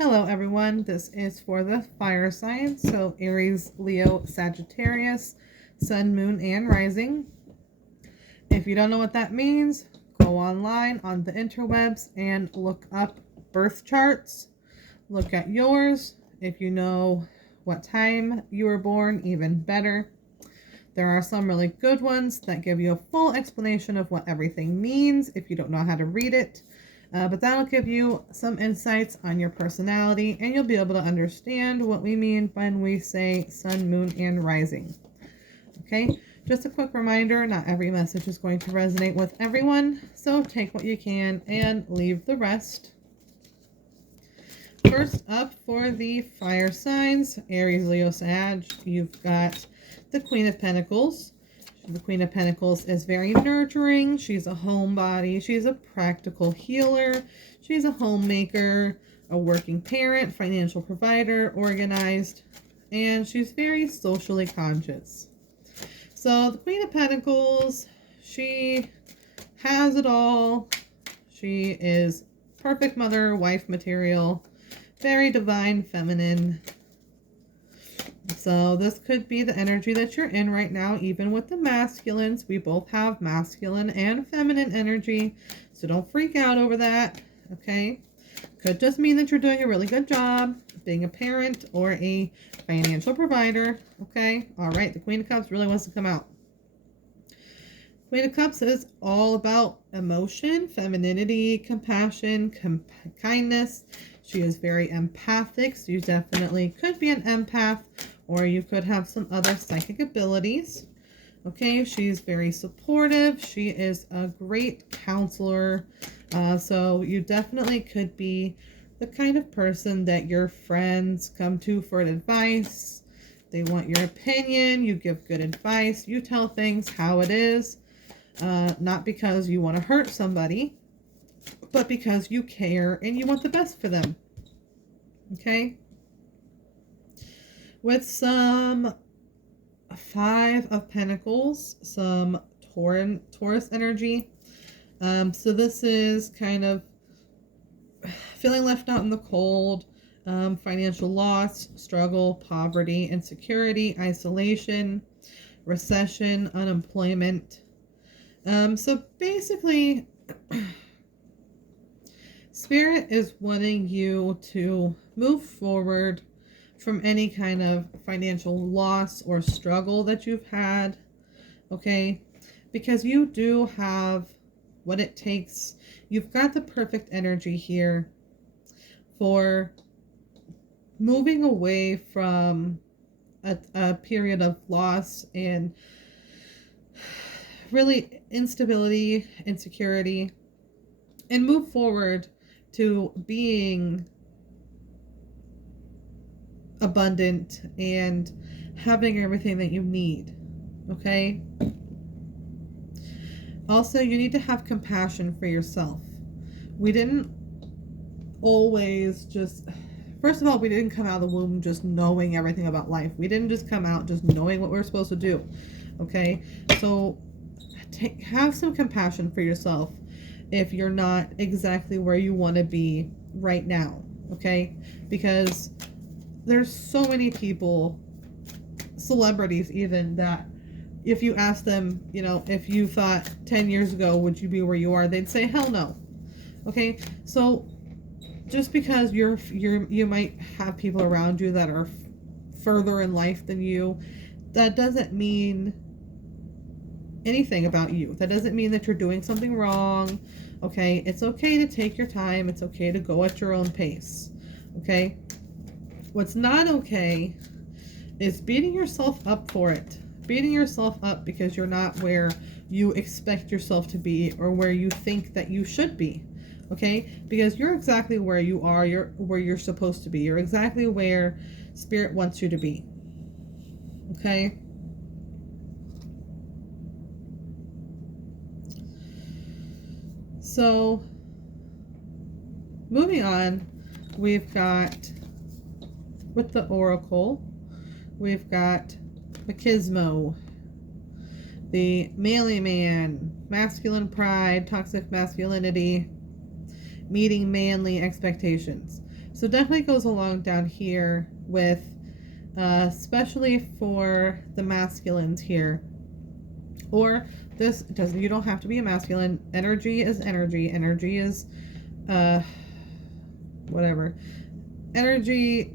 Hello everyone, this is for the fire signs, so Aries, Leo, Sagittarius, Sun, Moon, and Rising. If you don't know what that means, go online on the interwebs and look up birth charts. Look at yours. If you know what time you were born, even better. There are some really good ones that give you a full explanation of what everything means if you don't know how to read it. But that'll give you some insights on your personality, and you'll be able to understand what we mean when we say sun, moon, and rising. Okay, just a quick reminder, not every message is going to resonate with everyone, so take what you can and leave the rest. First up for the fire signs, Aries, Leo, Sag, you've got the Queen of Pentacles. The Queen of Pentacles is very nurturing. She's a homebody. She's a practical healer. She's a homemaker, a working parent, financial provider, organized, and she's very socially conscious. So the Queen of Pentacles, she has it all. She is perfect mother, wife material, very divine, feminine. So this could be the energy that you're in right now, even with the masculines. We both have masculine and feminine energy, so don't freak out over that, okay? Could just mean that you're doing a really good job being a parent or a financial provider, okay? All right, the Queen of Cups really wants to come out. Queen of Cups is all about emotion, femininity, compassion, kindness. She is very empathic, so you definitely could be an empath, or you could have some other psychic abilities. Okay, she's very supportive. She is a great counselor. So you definitely could be the kind of person that your friends come to for advice. They want your opinion. You give good advice. You tell things how it is. Not because you want to hurt somebody, but because you care and you want the best for them. Okay? With some Five of Pentacles, some Taurus energy. So this is kind of feeling left out in the cold, financial loss, struggle, poverty, insecurity, isolation, recession, unemployment. So basically, Spirit is wanting you to move forward from any kind of financial loss or struggle that you've had, okay? Because you do have what it takes. You've got the perfect energy here for moving away from a period of loss and really instability, insecurity, and move forward to being abundant and having everything that you need, okay? Also, you need to have compassion for yourself. We didn't always just, first of all, we didn't come out of the womb just knowing everything about life. We didn't just come out just knowing what we're supposed to do, okay? So have some compassion for yourself if you're not exactly where you want to be right now, okay? Because there's so many people, celebrities even, that if you ask them, you know, if you thought 10 years ago would you be where you are, they'd say hell no. Okay, so just because you might have people around you that are further in life than you, that doesn't mean anything about you. That doesn't mean that you're doing something wrong. Okay, it's okay to take your time. It's okay to go at your own pace. Okay, what's not okay is beating yourself up for it. Beating yourself up because you're not where you expect yourself to be or where you think that you should be. Okay, because you're exactly where you are. You're where you're supposed to be. You're exactly where Spirit wants you to be. Okay. So, moving on, we've got, with the Oracle, we've got Machismo, the manly man, masculine pride, toxic masculinity, meeting manly expectations. So definitely goes along down here with, especially for the masculines here. Or this doesn't, you don't have to be a masculine. Energy is energy. Energy is, uh, whatever. Energy,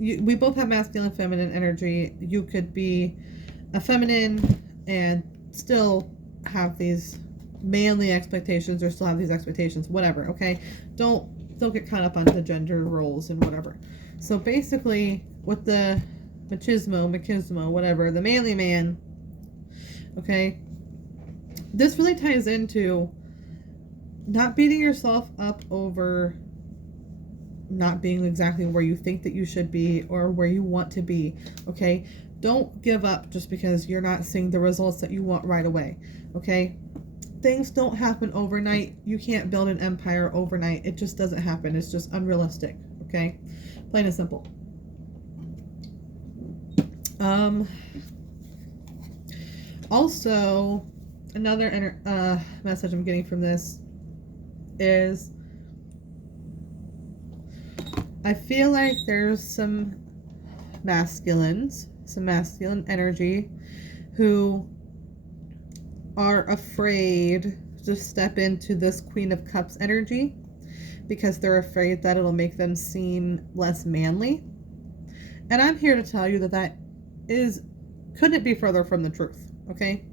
we both have masculine and feminine energy. You could be a feminine and still have these manly expectations, or still have these expectations, whatever. Okay, don't get caught up on the gender roles and whatever. So basically, with the machismo, whatever, the manly man, okay, this really ties into not beating yourself up over not being exactly where you think that you should be or where you want to be. Okay, don't give up just because you're not seeing the results that you want right away. Okay, things don't happen overnight. You can't build an empire overnight. It just doesn't happen. It's just unrealistic. Okay, plain and simple. Also, another message I'm getting from this is, I feel like there's some masculine energy who are afraid to step into this Queen of Cups energy because they're afraid that it'll make them seem less manly. And I'm here to tell you that couldn't be further from the truth. Okay,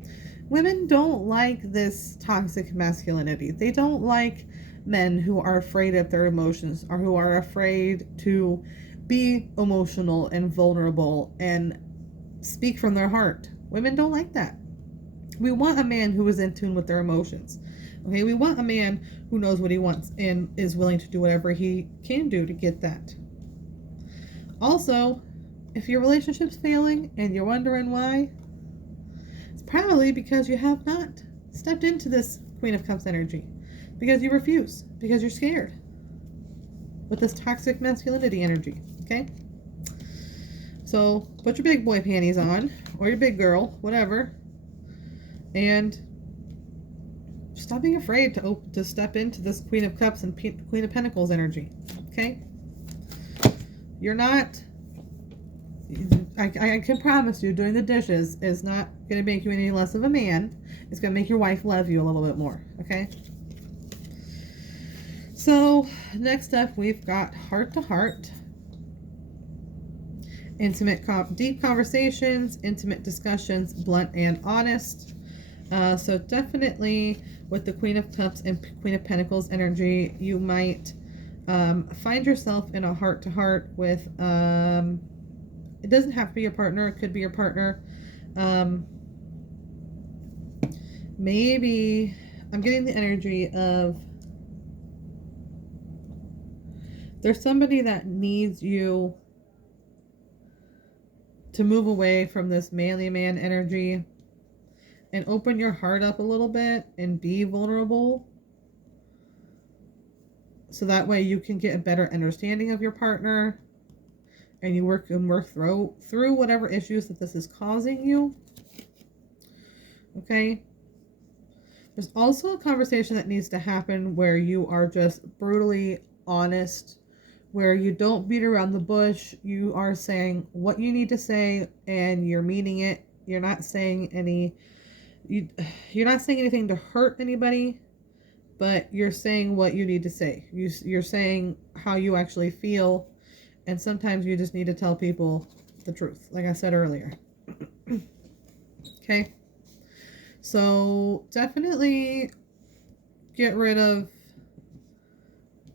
women don't like this toxic masculinity. They don't like men who are afraid of their emotions, or who are afraid to be emotional and vulnerable and speak from their heart. Women don't like that. We want a man who is in tune with their emotions. Okay, we want a man who knows what he wants and is willing to do whatever he can do to get that. Also, if your relationship's failing and you're wondering why, it's probably because you have not stepped into this Queen of Cups energy. Because you refuse. Because you're scared. With this toxic masculinity energy. Okay? So, put your big boy panties on. Or your big girl. Whatever. And stop being afraid to step into this Queen of Cups and Queen of Pentacles energy. Okay? You're not... I can promise you, doing the dishes is not going to make you any less of a man. It's going to make your wife love you a little bit more. Okay? So, next up, we've got heart to heart. Intimate, deep conversations, intimate discussions, blunt and honest. So definitely with the Queen of Cups and Queen of Pentacles energy, you might find yourself in a heart to heart with, it doesn't have to be your partner, it could be your partner. Maybe I'm getting the energy of, there's somebody that needs you to move away from this manly man energy and open your heart up a little bit and be vulnerable, so that way you can get a better understanding of your partner and you work through whatever issues that this is causing you. Okay? There's also a conversation that needs to happen where you are just brutally honest, where you don't beat around the bush. You are saying what you need to say and you're meaning it. You're not saying you're not saying anything to hurt anybody, but you're saying what you need to say. You're saying how you actually feel, and sometimes you just need to tell people the truth, like I said earlier. Okay? So definitely get rid of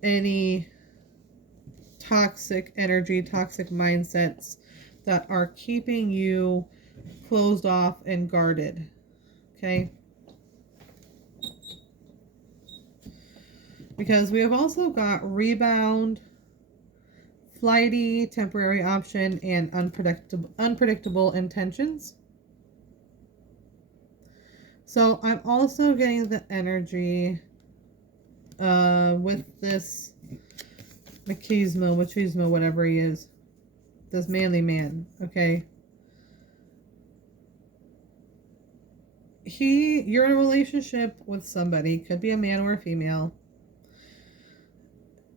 any toxic energy, toxic mindsets that are keeping you closed off and guarded. Okay? Because we have also got rebound, flighty, temporary option, and unpredictable intentions. So I'm also getting the energy with this machismo, whatever he is, this manly man. Okay, you're in a relationship with somebody, could be a man or a female.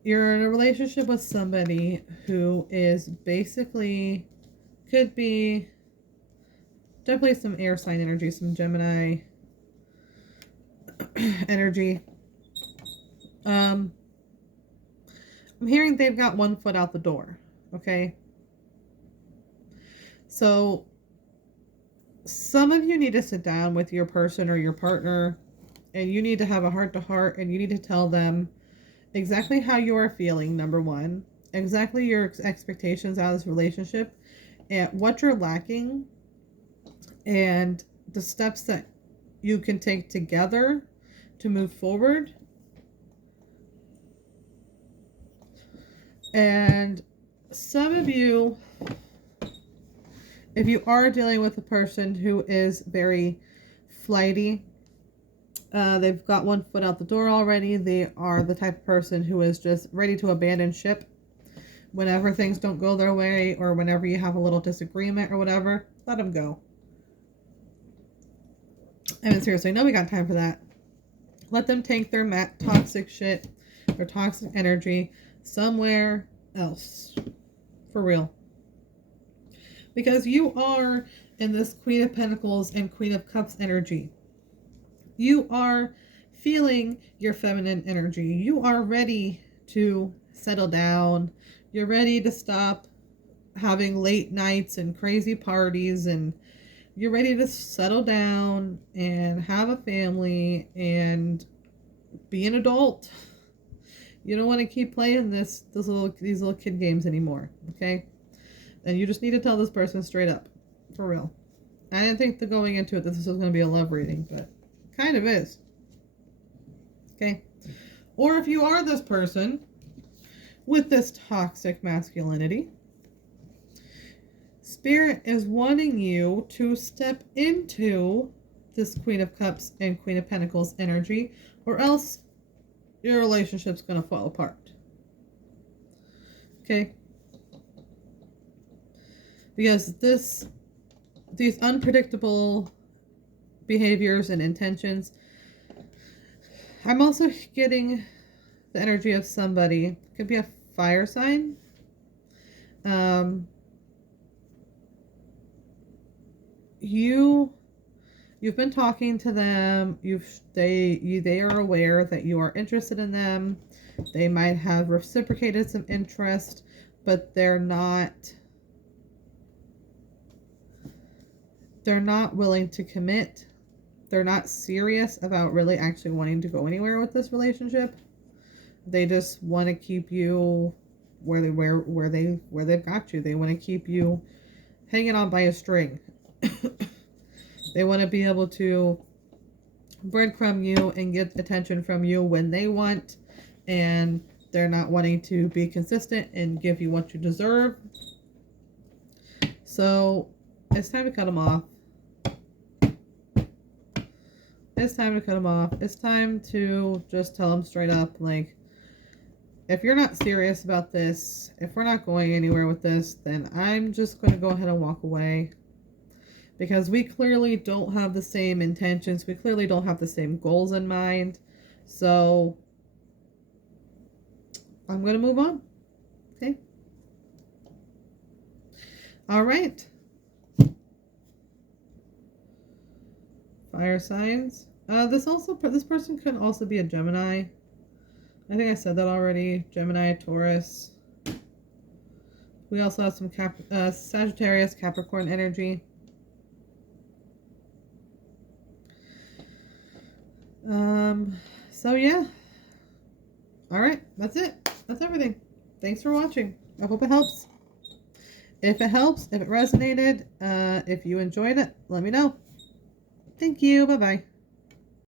You're in a relationship with somebody who is basically, could be definitely some air sign energy, some Gemini energy. I'm hearing they've got one foot out the door. Okay. So some of you need to sit down with your person or your partner, and you need to have a heart to heart, and you need to tell them exactly how you are feeling, number one, exactly your expectations out of this relationship, and what you're lacking, and the steps that you can take together to move forward. And some of you, if you are dealing with a person who is very flighty, they've got one foot out the door already. They are the type of person who is just ready to abandon ship whenever things don't go their way, or whenever you have a little disagreement or whatever. Let them go. I mean, seriously, nobody got time for that. Let them take their toxic shit, their toxic energy somewhere else. For real. Because you are in this Queen of Pentacles and Queen of Cups energy. You are feeling your feminine energy. You are ready to settle down. You're ready to stop having late nights and crazy parties, and you're ready to settle down and have a family and be an adult. You don't want to keep playing these little kid games anymore, okay? And you just need to tell this person straight up, for real. I didn't think that going into it that this was going to be a love reading, but kind of is. Okay? Or if you are this person with this toxic masculinity, Spirit is wanting you to step into this Queen of Cups and Queen of Pentacles energy, or else your relationship's going to fall apart. Okay? Because these unpredictable behaviors and intentions, I'm also getting the energy of somebody, could be a fire sign. You've been talking to them. They are aware that you are interested in them. They might have reciprocated some interest, but they're not willing to commit. They're not serious about really actually wanting to go anywhere with this relationship. They just want to keep you where they've got you. They want to keep you hanging on by a string. They want to be able to breadcrumb you and get attention from you when they want, and they're not wanting to be consistent and give you what you deserve. So it's time to cut them off. It's time to cut them off. It's time to just tell them straight up, like, if you're not serious about this, if we're not going anywhere with this, then I'm just going to go ahead and walk away. Because we clearly don't have the same intentions. We clearly don't have the same goals in mind. So I'm going to move on. Okay. All right. Fire signs. This person could also be a Gemini. I think I said that already. Gemini, Taurus. We also have some Sagittarius, Capricorn energy. So yeah. All right. That's it. That's everything. Thanks for watching. I hope it helps. If it helps, if it resonated, if you enjoyed it, let me know. Thank you. Bye-bye.